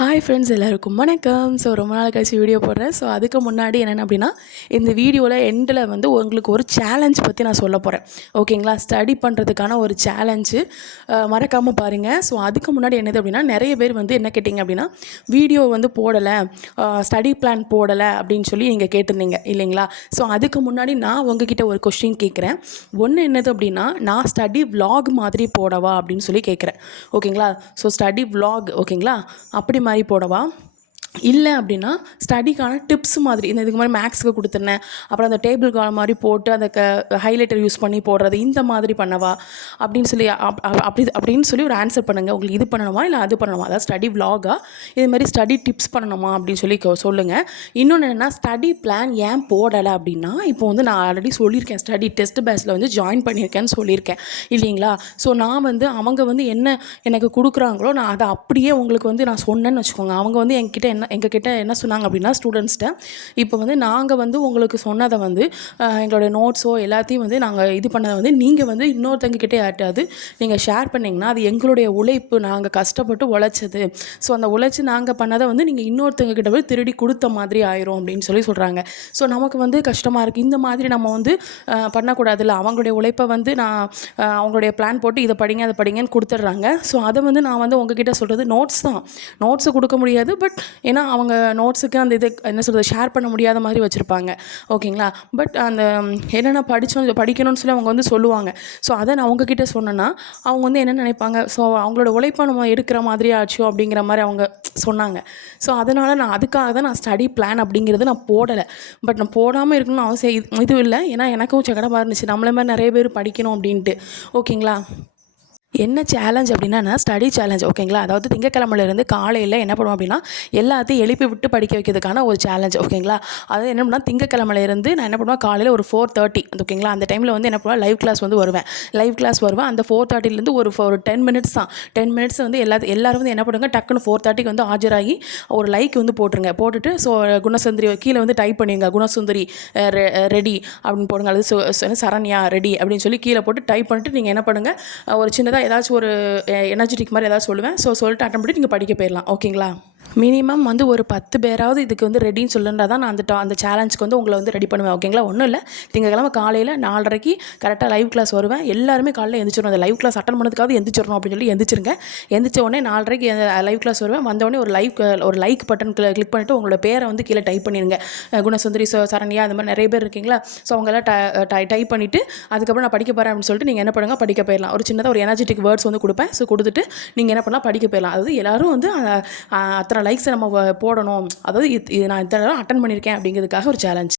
Hi friends, எல்லாருக்கும் வணக்கம். So ரொம்ப நாள் கழிச்சு வீடியோ போடுறேன். ஸோ அதுக்கு முன்னாடி என்னென்ன அப்படின்னா, இந்த வீடியோவில் எண்டில் வந்து உங்களுக்கு ஒரு சேலஞ்ச் பற்றி நான் சொல்ல போகிறேன். ஓகேங்களா? ஸ்டடி பண்ணுறதுக்கான ஒரு சேலஞ்சு மறக்காமல் பாருங்கள். ஸோ அதுக்கு முன்னாடி என்னது அப்படின்னா, நிறைய பேர் வந்து என்ன கேட்டிங்க அப்படின்னா, வீடியோ வந்து போடலை, ஸ்டடி பிளான் போடலை அப்படின்னு சொல்லி நீங்கள் கேட்டிருந்தீங்க இல்லைங்களா? ஸோ அதுக்கு முன்னாடி நான் உங்ககிட்ட ஒரு கொஸ்டின் கேட்குறேன். ஒன்று என்னது அப்படின்னா, நான் ஸ்டடி விலாக் மாதிரி போடவா அப்படின்னு சொல்லி கேட்குறேன். ஓகேங்களா? ஸோ ஸ்டடி விலாக் ஓகேங்களா, அப்படி மாதிரி போடவா, இல்லை அப்படின்னா ஸ்டடிக்கான டிப்ஸ் மாதிரி இந்த இதுக்கு மாதிரி மேக்ஸுக்கு கொடுத்துருந்தேன், அப்புறம் அந்த டேபிள் காலம் மாதிரி போட்டு அந்த ஹைலைட்டர் யூஸ் பண்ணி போடுறது இந்த மாதிரி பண்ணவா அப்படின்னு சொல்லி அப்படின்னு சொல்லி ஒரு ஆன்சர் பண்ணுங்கள். உங்களுக்கு இது பண்ணணுமா இல்லை அது பண்ணணுமா, அதாவது ஸ்டடி விலாகா இது மாதிரி ஸ்டடி டிப்ஸ் பண்ணணுமா அப்படின்னு சொல்லி சொல்லுங்கள். இன்னொன்று என்னென்னா, ஸ்டடி பிளான் ஏன் போடலை அப்படின்னா, இப்போ வந்து நான் ஆல்ரெடி சொல்லியிருக்கேன், ஸ்டடி டெஸ்ட் பேட்சில் வந்து ஜாயின் பண்ணியிருக்கேன்னு சொல்லியிருக்கேன் இல்லைங்களா? ஸோ நான் வந்து அவங்க வந்து என்ன எனக்கு கொடுக்குறாங்களோ நான் அதை அப்படியே உங்களுக்கு வந்து நான் சொன்னேன்னு வச்சுக்கோங்க. அவங்க வந்து எங்ககிட்ட என்ன சொன்னாங்க அப்படின்னா, ஸ்டூடெண்ட்ஸ்கிட்ட இப்போ வந்து நாங்கள் வந்து உங்களுக்கு சொன்னதை வந்து எங்களுடைய நோட்ஸோ எல்லாத்தையும் வந்து நாங்கள் இது பண்ணதை வந்து நீங்கள் வந்து இன்னொருத்தங்கக்கிட்ட யார்ட்டாவது நீங்கள் ஷேர் பண்ணிங்கன்னா அது எங்களுடைய உழைப்பு, நாங்கள் கஷ்டப்பட்டு உழைச்சது. ஸோ அந்த உழைச்சி நாங்கள் பண்ணதை வந்து நீங்கள் இன்னொருத்தங்கக்கிட்ட போய் திருடி கொடுத்த மாதிரி ஆயிரும் அப்படின்னு சொல்லி சொல்கிறாங்க. ஸோ நமக்கு வந்து கஷ்டமாக இருக்குது, இந்த மாதிரி நம்ம வந்து பண்ணக்கூடாதுல்ல. அவங்களுடைய உழைப்பை வந்து நான் அவங்களுடைய பிளான் போட்டு இதை படிங்க அதை படிங்கன்னு கொடுத்துட்றாங்க. ஸோ அதை வந்து நான் வந்து உங்ககிட்ட சொல்கிறது நோட்ஸ் தான். நோட்ஸை கொடுக்க முடியாது, பட் ஏன்னா அவங்க நோட்ஸுக்கு அந்த இது என்ன சொல்கிறது ஷேர் பண்ண முடியாத மாதிரி வச்சுருப்பாங்க. ஓகேங்களா? பட் அந்த என்னென்ன படிக்கணும்னு சொல்லி அவங்க வந்து சொல்லுவாங்க. ஸோ அதை நான் அவங்கக்கிட்ட சொன்னேன்னா அவங்க வந்து என்ன நினைப்பாங்க, ஸோ அவங்களோட உழைப்பை நம்ம எடுக்கிற மாதிரி ஆச்சோ அப்படிங்கிற மாதிரி அவங்க சொன்னாங்க. ஸோ அதனால் நான் அதுக்காக தான் நான் ஸ்டடி பிளான் அப்படிங்கிறது நான் போடலை. பட் நான் போடாமல் இருக்கணும்னு அவசியம் இது இல்லை. ஏன்னா எனக்கும் சங்கடமாக இருந்துச்சு, நம்மள மாதிரி நிறைய பேர் படிக்கணும் அப்படின்ட்டு. ஓகேங்களா? என்ன சேலஞ்ச் அப்படின்னா, ஸ்டடி சேலஞ்ச். ஓகேங்களா? அதாவது திங்கக்கிழமையிலேருந்து காலையில் என்ன பண்ணுவோம் அப்படின்னா, எல்லாத்தையும் எழுப்பி விட்டு படிக்க வைக்கிறதுக்கான ஒரு சேலஞ்ச். ஓகேங்களா? அதாவது என்ன பண்ணால், திங்கக்கிழமையிலேருந்து நான் என்ன பண்ணுவேன், காலையில் ஒரு 4:30 ஓகேங்களா, அந்த டைமில் வந்து என்ன பண்ணுவேன், லைவ் கிளாஸ் வந்து வருவேன். அந்த 4:30லேருந்து ஒரு 10 மினிட்ஸ் தான். 10 மினிட்ஸ் வந்து எல்லோரும் வந்து என்ன பண்ணுங்க, டக்குன்னு 4:30க்கு வந்து ஆஜராகி ஒரு லைக் வந்து போட்டுருங்க. போட்டுட்டு ஸோ குணசுந்தரி கீழே வந்து டைப் பண்ணிடுங்க, குணசுந்தரி ரெடி அப்படின்னு போடுங்க, அல்லது சரண்யா ரெடி அப்படின்னு சொல்லி கீழே போட்டு டைப் பண்ணிட்டு நீங்கள் என்ன பண்ணுங்கள், ஒரு சின்னதாக ஏதாச்சும் ஒரு எனர்ஜெட்டிக் மாதிரி ஏதாச்சும் சொல்லுவேன். ஸோ சொல்லிட்டு அட்டன் பண்ணி நீங்கள் படிக்க போயிடலாம். ஓகேங்களா? மினிமம் வந்து ஒரு 10 பேராவது இதுக்கு வந்து ரெடின்னு சொல்லுன்றா தான் நான் அந்த சேலஞ்சுக்கு வந்து உங்களை வந்து ரெடி பண்ணுவேன். ஓகேங்களா? ஒன்றும் இல்லை, திங்கக்கிழமை காலையில் 4:30க்கு கரெக்டாக லைவ் கிளாஸ் வருவேன். எல்லாருமே காலையில் எந்திரிச்சிடணும். அந்த லைவ் கிளாஸ் அட்டன் பண்ணதுக்காவது எந்திரிச்சிடணும் அப்படின்னு சொல்லி எந்திரிச்சிருங்க. எந்திரிச்ச உடனே 4:30க்கு லைவ் கிளாஸ் வருவேன். வந்தோடனே ஒரு லைக் பட்டன் கிளிக் பண்ணிவிட்டு உங்களோட பேரை வந்து கீழே டைப் பண்ணிடுங்க. குணசுந்தரி, சரண்யா, அந்த மாதிரி நிறைய பேர் இருக்கீங்களா? ஸோ அவங்களாம் டைப் பண்ணிவிட்டு அதுக்கப்புறம் நான் படிக்க போகிறேன் அப்படின்னு சொல்லிட்டு நீங்கள் என்ன பண்ணுங்கள், படிக்க போயிடலாம். ஒரு சின்னதாக ஒரு எனர்ஜெட்டிக் வேர்ட்ஸ் வந்து கொடுப்பேன். ஸோ கொடுத்துட்டு நீங்கள் என்ன பண்ணலாம், படிக்க போயிடலாம். அதாவது எல்லோரும் வந்து அத்தனை லைக்ஸை நம்ம போடணும், அதாவது நான் இத்தனை அட்டன் பண்ணியிருக்கேன் அப்படிங்கிறதுக்காக ஒரு சேலஞ்ச்.